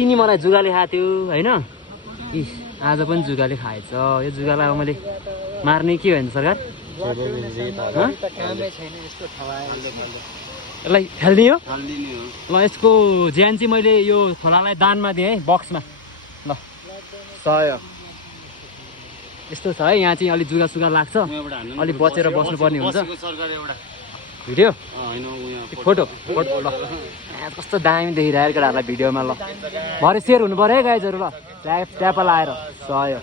तिनी मलाई जुगाले खाएको थियो होइन आज पनि जुगाले खाएछ यो जुगालाई अब मैले मार्ने के होइन सरकार यसलाई खेल्ने हो ल यसको ज्यान चाहिँ मैले यो खोलालाई दानमा दिएँ है बक्समा ल 100 यस्तो छ है यहाँ चाहिँ अलि जुगा सुगा लाग्छ अलि बचेर बस्नुपर्ने हुन्छ भिडियो फोटो ल कस्तो दामी देखिरहेको केटाहरूलाई भिडियोमा ल भरे सेयर हुनु पर्यो है गाइजहरू ल ट्याप लाएर 100